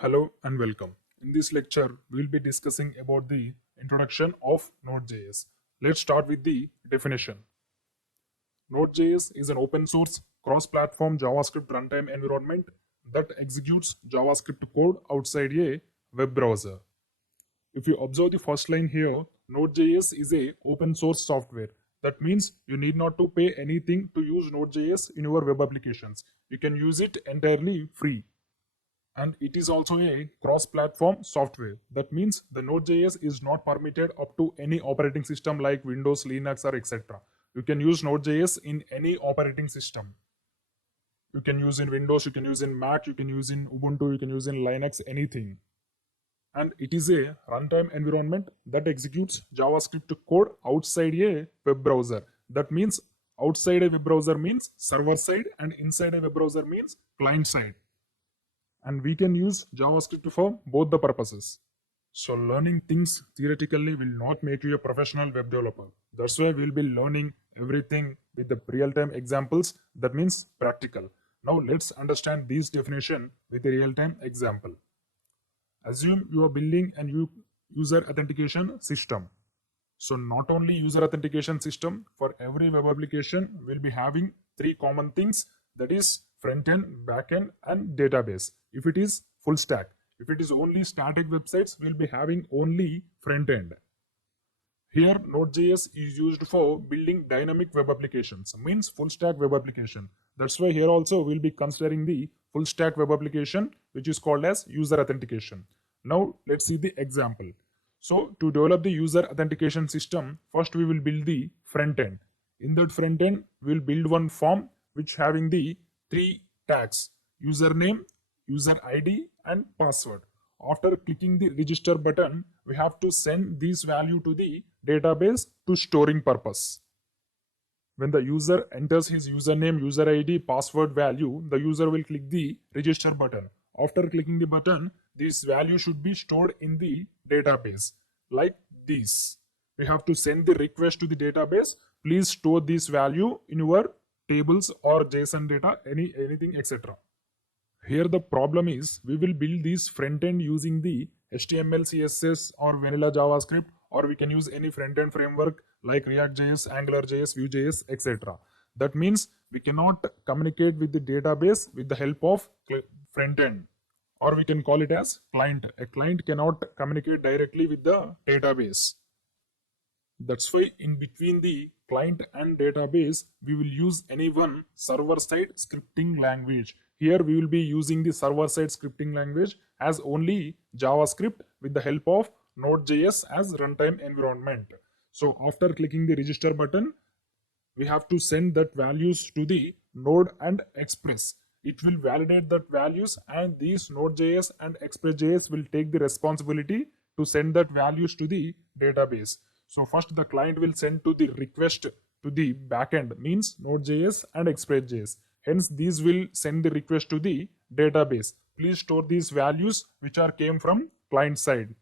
Hello and welcome. In this lecture, we will be discussing about the introduction of Node.js. Let's start with the definition. Node.js is an open source, cross-platform JavaScript runtime environment that executes JavaScript code outside a web browser. If you observe the first line here, Node.js is a open source software. That means you need not to pay anything to use Node.js in your web applications. You can use it entirely free. And it is also a cross-platform software. That means the Node.js is not permitted up to any operating system like Windows, Linux, or etc. You can use Node.js in any operating system. You can use in Windows, you can use in Mac, you can use in Ubuntu, you can use in Linux, anything. And it is a runtime environment that executes JavaScript code outside a web browser. That means outside a web browser means server side, and inside a web browser means client side. And we can use JavaScript for both the purposes. So learning things theoretically will not make you a professional web developer. That's why we'll be learning everything with the real-time examples. That means practical. Now let's understand this definition with a real-time example. Assume you are building a new user authentication system. So not only user authentication system, for every web application we'll be having three common things, that is front-end, back-end, and database. If it is full stack, if it is only static websites, we'll be having only front-end. Here Node.js is used for building dynamic web applications, means full stack web application. That's why here also we'll be considering the full stack web application, which is called as user authentication. Now let's see the example. So to develop the user authentication system, first we will build the front end. In that front end, we'll build one form which having the three tags: username, user ID, and password. After clicking the register button, we have to send this value to the database to storing purpose. When the user enters his username, user ID, password value, the user will click the register button. After clicking the button, this value should be stored in the database like this. We have to send the request to the database. Please store this value in your tables or JSON data, anything, etc. Here the problem is we will build this front end using the HTML, CSS, or vanilla JavaScript, or we can use any front end framework like ReactJs, AngularJS, Vue.js, etc. That means we cannot communicate with the database with the help of front end, or we can call it as client. A client cannot communicate directly with the database. That's why in between the client and database, we will use any one server-side scripting language. Here we will be using the server-side scripting language as only JavaScript with the help of Node.js as runtime environment. So after clicking the register button, we have to send that values to the Node and Express. It will validate that values, and these Node.js and Express.js will take the responsibility to send that values to the database. So first the client will send to the request to the backend, means Node.js and Express.js. Hence these will send the request to the database. Please store these values which are came from client side.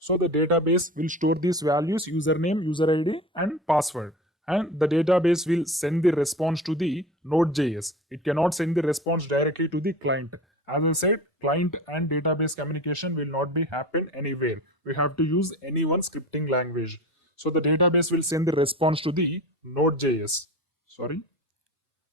So the database will store these values: username, user ID, and password. And the database will send the response to the Node.js. It cannot send the response directly to the client. As I said, client and database communication will not be happen anywhere. We have to use any one scripting language. So the database will send the response to the Node.js.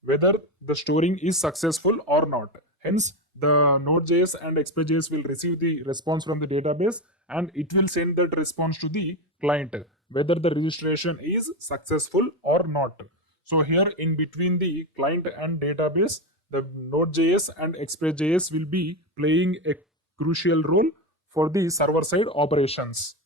Whether the storing is successful or not. Hence, the Node.js and Express.js will receive the response from the database, and it will send that response to the client, whether the registration is successful or not. So here in between the client and database, the Node.js and Express.js will be playing a crucial role for the server-side operations.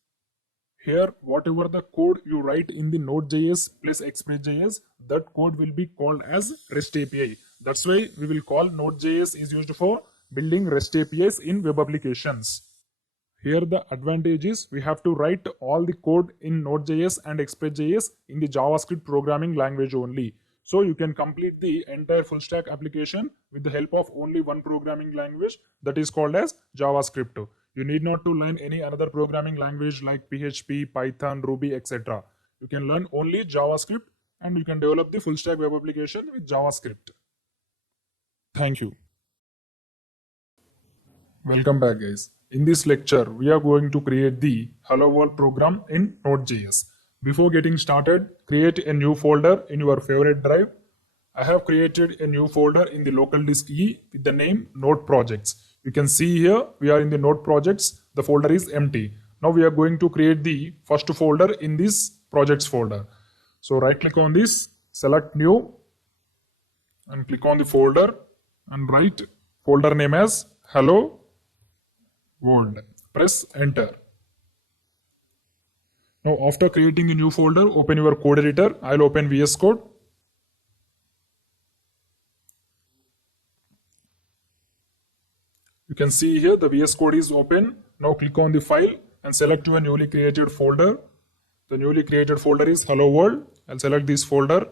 Here, whatever the code you write in the Node.js plus Express.js, that code will be called as REST API. That's why we will call Node.js is used for building REST APIs in web applications. Here the advantage is we have to write all the code in Node.js and Express.js in the JavaScript programming language only. So you can complete the entire full stack application with the help of only one programming language, that is called as JavaScript. You need not to learn any another programming language like PHP, Python, Ruby, etc. You can learn only JavaScript, and you can develop the full stack web application with JavaScript. Thank you. Welcome back, guys. In this lecture, we are going to create the Hello World program in Node.js. Before getting started, create a new folder in your favorite drive. I have created a new folder in the local disk E with the name Node Projects. You can see here we are in the Node Projects. The folder is empty. Now we are going to create the first folder in this projects folder. So right click on this, select new and click on the folder and write folder name as Hello World. Press enter. Now after creating a new folder, open your code editor. I'll open VS Code. You can see here the VS Code is open. Now click on the file and select your newly created folder. The newly created folder is Hello World. I'll select this folder.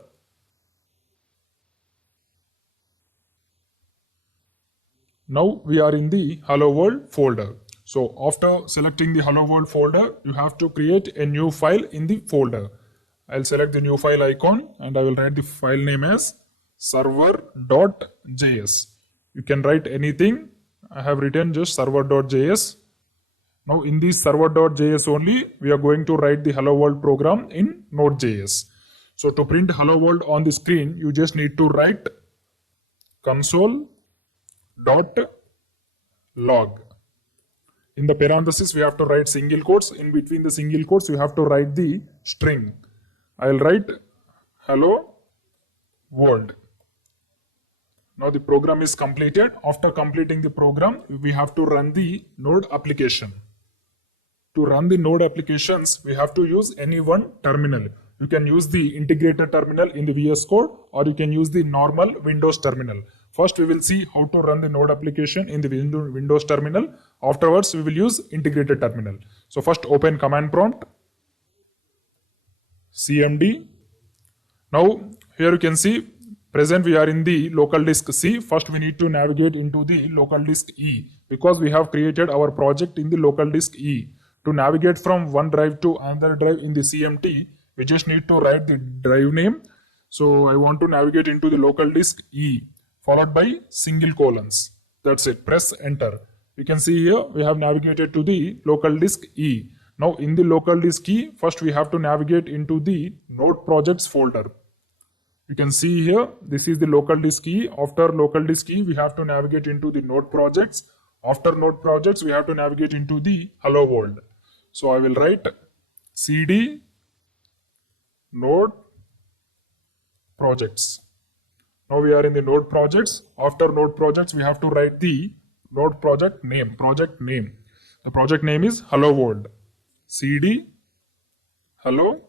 Now we are in the Hello World folder. So after selecting the Hello World folder, you have to create a new file in the folder. I'll select the new file icon and I will write the file name as server.js. You can write anything. I have written just server.js. Now in this server.js only, we are going to write the Hello World program in Node.js. So to print Hello World on the screen, you just need to write console.log. In the parenthesis, we have to write single quotes. In between the single quotes, you have to write the string. I'll write Hello World. Now the program is completed. After completing the program, we have to run the Node application. To run the Node applications, we have to use any one terminal. You can use the integrated terminal in the VS Code or you can use the normal Windows terminal. First, we will see how to run the Node application in the Windows terminal. Afterwards, we will use integrated terminal. So first open command prompt, cmd. Now here you can see present we are in the local disk C. First we need to navigate into the local disk E because we have created our project in the local disk E. To navigate from one drive to another drive in the CMT, we just need to write the drive name. So I want to navigate into the local disk E followed by single colons. That's it. Press enter. You can see here we have navigated to the local disk E. Now in the local disk E, first we have to navigate into the Node projects folder. You can see here this is the local disk E. After local disk E, we have to navigate into the Node projects. After Node projects, we have to navigate into the Hello World. So I will write cd node projects. Now we are in the Node projects. After Node projects, we have to write the Node project name. The project name is Hello World. cd Hello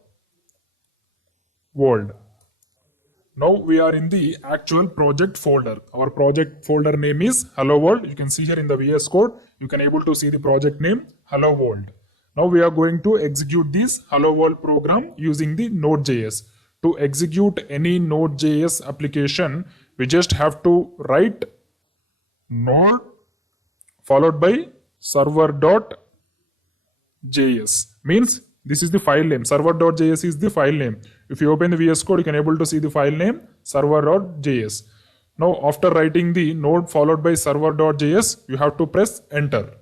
World. Now we are in the actual project folder. Our project folder name is Hello World. You can see here in the VS Code, you can able to see the project name Hello World. Now we are going to execute this Hello World program using the Node.js. To execute any Node.js application, we just have to write node followed by server.js. Means this is the file name. Server.js is the file name. If you open the VS Code, you can able to see the file name server.js. Now after writing the node followed by server.js, you have to press enter.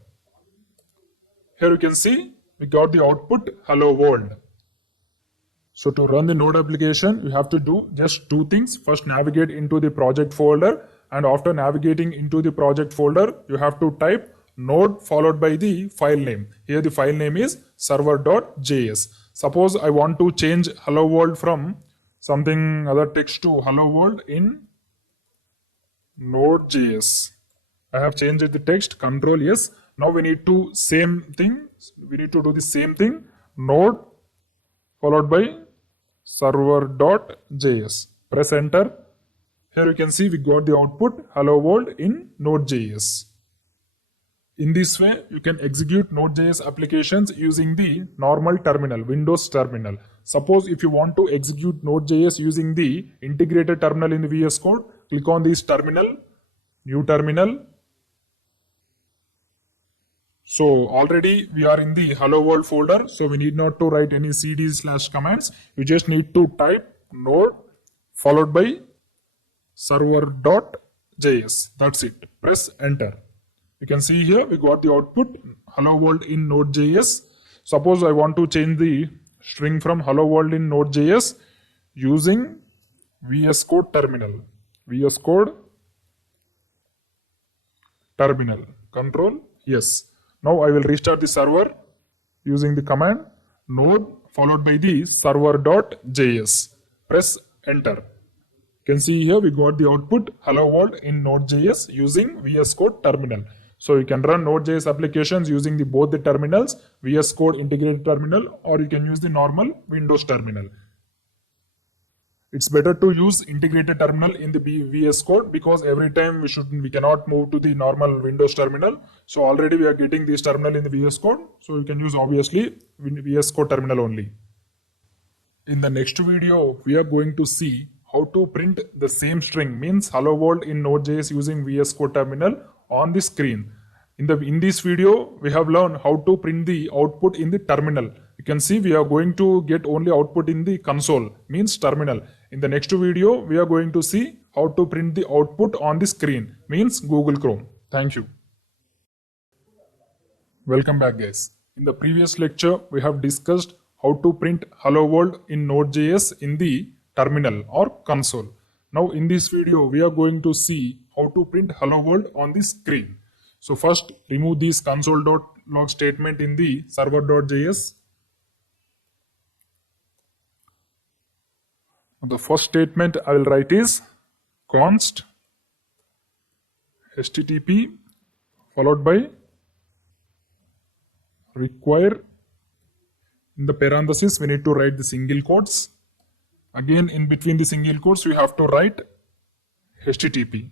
Here you can see we got the output Hello World. So to run the Node application, you have to do just two things. First, navigate into the project folder, and after navigating into the project folder, you have to type node followed by the file name. Here the file name is server.js. Suppose I want to change Hello World from something other text to Hello World in Node.js. I have changed the text, Control yes. Now we need to same thing. We need to do the same thing. Node followed by server.js. Press enter. Here you can see we got the output Hello World in Node.js. In this way, you can execute Node.js applications using the normal terminal, Windows terminal. Suppose if you want to execute Node.js using the integrated terminal in the VS Code, click on this terminal, new terminal. So already we are in the Hello World folder, so we need not to write any cd/commands. You just need to type node followed by server.js. That's it. Press enter. You can see here we got the output hello world in node.js. Suppose I want to change the string from hello world in node.js using VS Code terminal. VS Code terminal. Control yes. Now I will restart the server using the command node followed by the server.js. Press enter. You can see here we got the output hello world in node.js using VS Code terminal. So you can run node.js applications using both the terminals, VS Code integrated terminal, or you can use the normal Windows terminal. It's better to use integrated terminal in the VS Code because every time we cannot move to the normal Windows terminal. So already we are getting this terminal in the VS Code. So you can use obviously VS Code terminal only. In the next video, we are going to see how to print the same string, means hello world in node.js using VS Code terminal on the screen. In this video, we have learned how to print the output in the terminal. You can see we are going to get only output in the console, means terminal. In the next video, we are going to see how to print the output on the screen, means Google Chrome. Thank you. Welcome back, guys. In the previous lecture, we have discussed how to print hello world in node.js in the terminal or console. Now in this video, we are going to see how to print hello world on the screen. So first, remove this console.log statement in the server.js. The first statement I will write is const http followed by require. In the parenthesis, we need to write the single quotes. Again, in between the single quotes, we have to write http.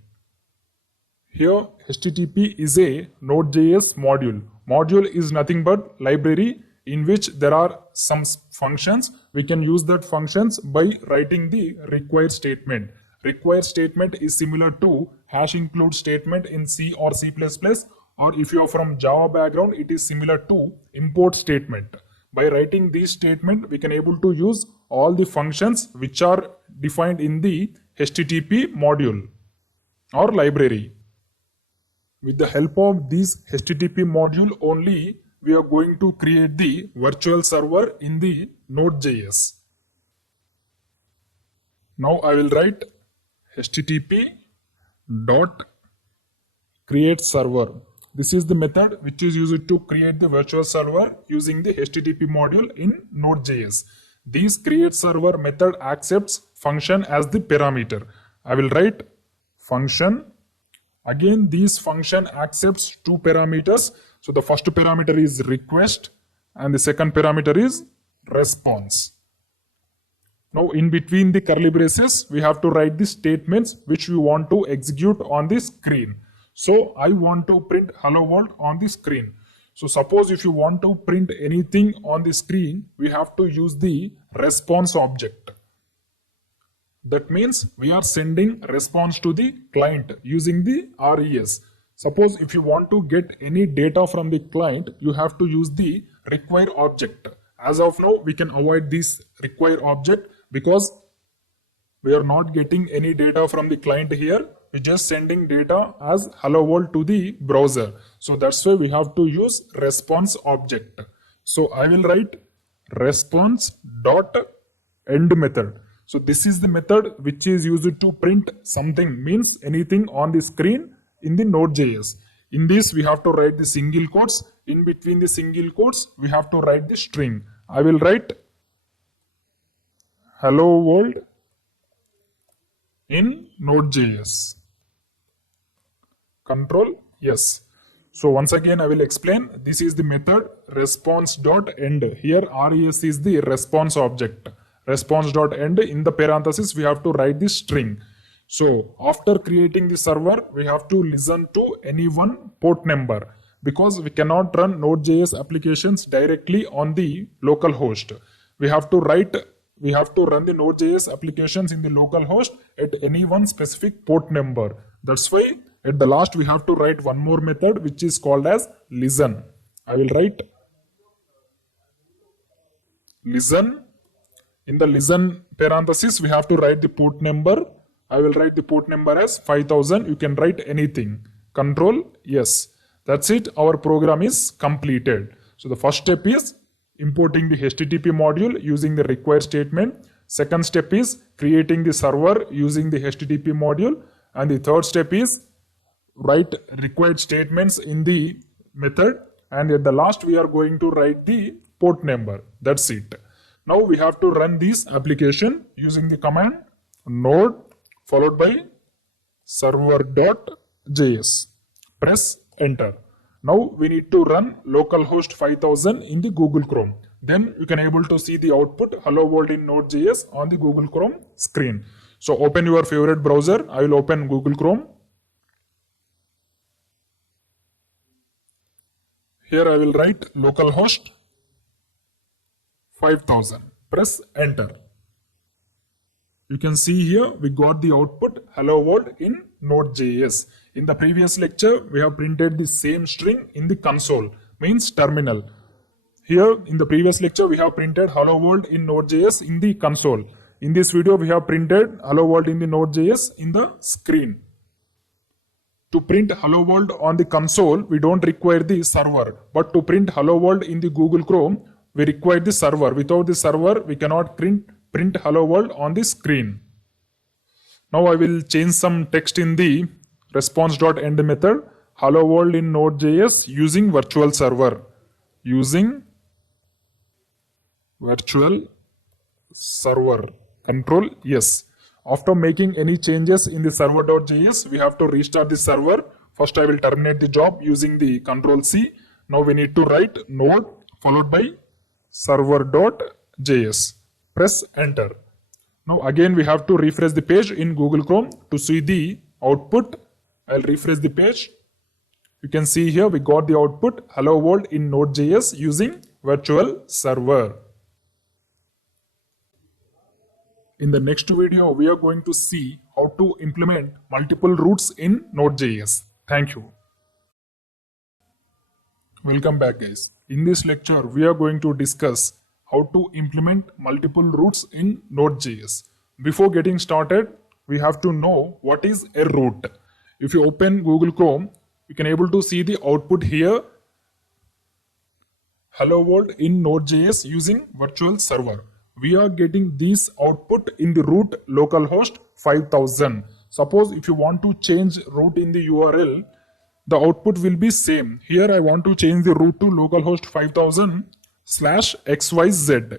Here, http is a node.js module. Module is nothing but library in which there are some functions. We can use that functions by writing the require statement. Require statement is similar to hash include statement in C or C++, or if you are from Java background, it is similar to import statement. By writing this statement, we can able to use all the functions which are defined in the HTTP module or library. With the help of this HTTP module only, we are going to create the virtual server in the node.js. Now I will write http dot create server. This is the method which is used to create the virtual server using the HTTP module in node.js. This create server method accepts function as the parameter. I will write function. Again, this function accepts two parameters. So the first parameter is request and the second parameter is response. Now in between the curly braces, we have to write the statements which we want to execute on the screen. So I want to print hello world on the screen. So suppose if you want to print anything on the screen, we have to use the response object. That means we are sending response to the client using the res. Suppose if you want to get any data from the client, you have to use the require object. As of now, we can avoid this require object because we are not getting any data from the client here. We're just sending data as hello world to the browser. So that's why we have to use response object. So I will write response dot end method. So this is the method which is used to print something, means anything on the screen in the node.js. In this, we have to write the single quotes. In between the single quotes, we have to write the string. I will write hello world in node.js. Control yes. So once again, I will explain. This is the method response.end. Here res is the response object. Response.end, in the parenthesis, we have to write the string. So after creating the server, we have to listen to any one port number because we cannot run Node.js applications directly on the local host. We have to run the Node.js applications in the local host at any one specific port number. That's why at the last we have to write one more method which is called as listen. I will write listen. In the listen parenthesis, we have to write the port number. I will write the port number as 5000. You can write anything. Control yes. That's it, our program is completed. So the first step is importing the HTTP module using the require statement. Second step is creating the server using the HTTP module. And the third step is write required statements in the method. And at the last, we are going to write the port number. That's it. Now we have to run this application using the command node followed by server.js. Press enter. Now we need to run localhost 5000 in the Google Chrome. Then you can able to see the output hello world in Node.js on the Google Chrome screen. So open your favorite browser. I will open Google Chrome. Here I will write localhost 5000. Press enter. You can see here we got the output hello world in Node.js. In the previous lecture, we have printed the same string in the console, means terminal. Here in the previous lecture, we have printed hello world in Node.js in the console. In this video, we have printed hello world in the Node.js in the screen. To print hello world on the console, we don't require the server. But to print hello world in the Google Chrome, we require the server. Without the server, we cannot print hello world on the screen. Now I will change some text in the response.end method. Hello world in Node.js using virtual server. Using virtual server. Control yes. After making any changes in the server.js, we have to restart the server. First I will terminate the job using the Control C. Now we need to write node followed by server.js. Press enter. Now again we have to refresh the page in Google Chrome to see the output. I'll refresh the page. You can see here we got the output hello world in Node.js using virtual server. In the next video, we are going to see how to implement multiple routes in Node.js. Thank you. Welcome back, guys. In this lecture, we are going to discuss how to implement multiple routes in Node.js. Before getting started, we have to know what is a route. If you open Google Chrome, you can able to see the output here. Hello world in Node.js using virtual server. We are getting this output in the root localhost 5000. Suppose if you want to change root in the URL, the output will be same. Here I want to change the root to localhost 5000/XYZ.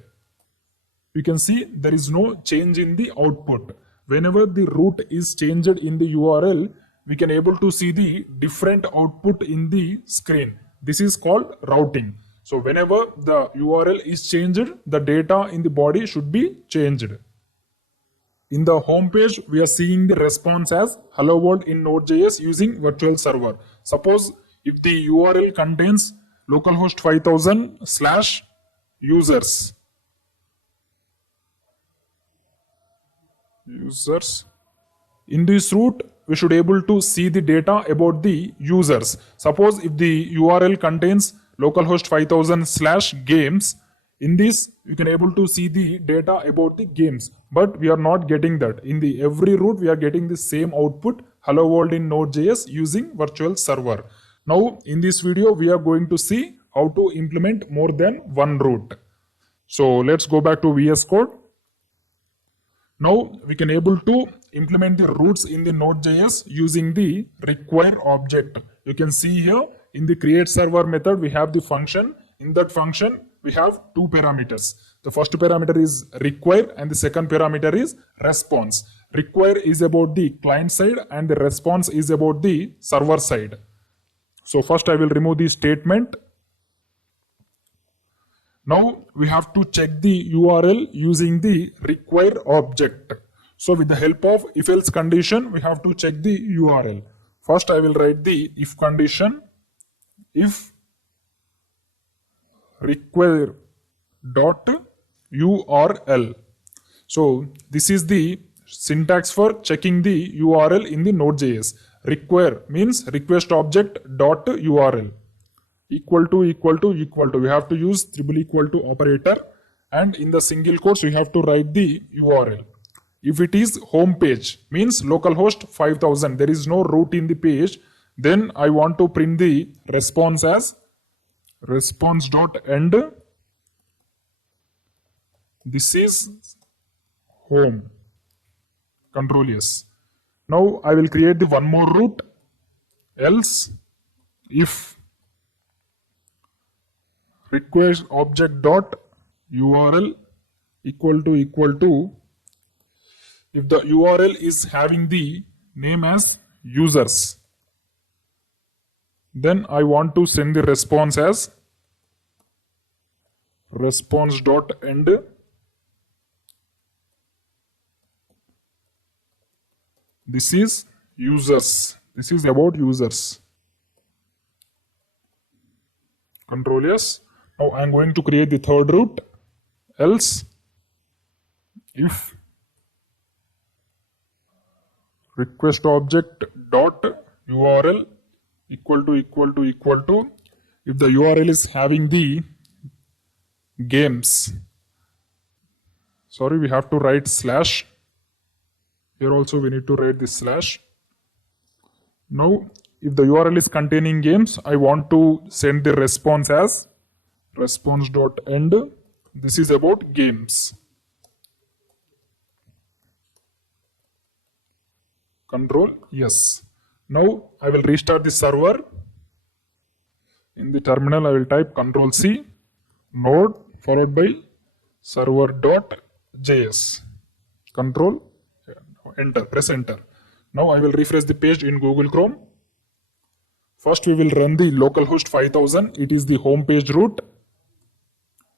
You can see there is no change in the output. Whenever the root is changed in the URL, we can able to see the different output in the screen. This is called routing. So whenever the URL is changed, the data in the body should be changed. In the home page, we are seeing the response as hello world in Node.js using virtual server. Suppose if the URL contains localhost 5000/users. In this route, we should able to see the data about the users. Suppose if the URL contains localhost 5000/games, in this you can able to see the data about the games, but we are not getting that. In the every route we are getting the same output hello world in Node.js using virtual server. Now in this video we are going to see how to implement more than one route. So let's go back to VS Code. Now we can able to implement the routes in the Node.js using the require object. You can see here in the create server method we have the function. In that function we have two parameters. The first parameter is require and the second parameter is response. Require is about the client side and the response is about the server side. So first I will remove the statement. Now we have to check the URL using the require object. So with the help of if else condition, we have to check the URL. First I will write the if condition, if require dot URL. So this is the syntax for checking the URL in the Node.js. Require means request object dot URL. Equal to. We have to use triple equal to operator, and in the single quotes we have to write the URL. If it is home page means localhost 5000, there is no root in the page, Then I want to print the response as response.end. This is home. Control S. Now I will create the one more route. Else if request object dot URL equal to if the URL is having the name as users, then I want to send the response as response.end. This is users. This is about users. Control S. Now I am going to create the third route. Else if request object dot URL equal to if the URL is having the games. Sorry, we have to write slash. Here also we need to write this slash. Now if the URL is containing games, I want to send the response as response.end. This is about games. Control yes. Now I will restart the server. In the terminal I will type Control C node followed by server.js. Control enter, press enter. Now I will refresh the page in Google Chrome. First we will run the localhost 5000. It is the home page route.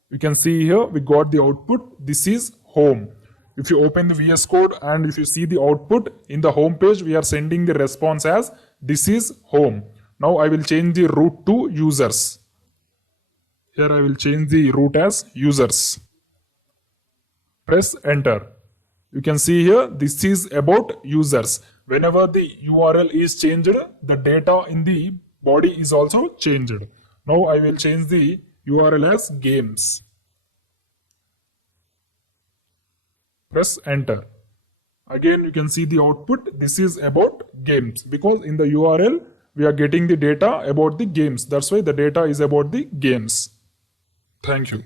You can see here we got the output. This is home. If you open the VS Code and if you see the output in the home page, we are sending the response as this is home. Now I will change the route to users. Here I will change the route as users. Press enter. You can see here this is about users. Whenever the URL is changed, the data in the body is also changed. Now I will change the URL as games. Press enter. Again you can see the output. This is about games because in the URL we are getting the data about the games. That's why the data is about the games. Thank you.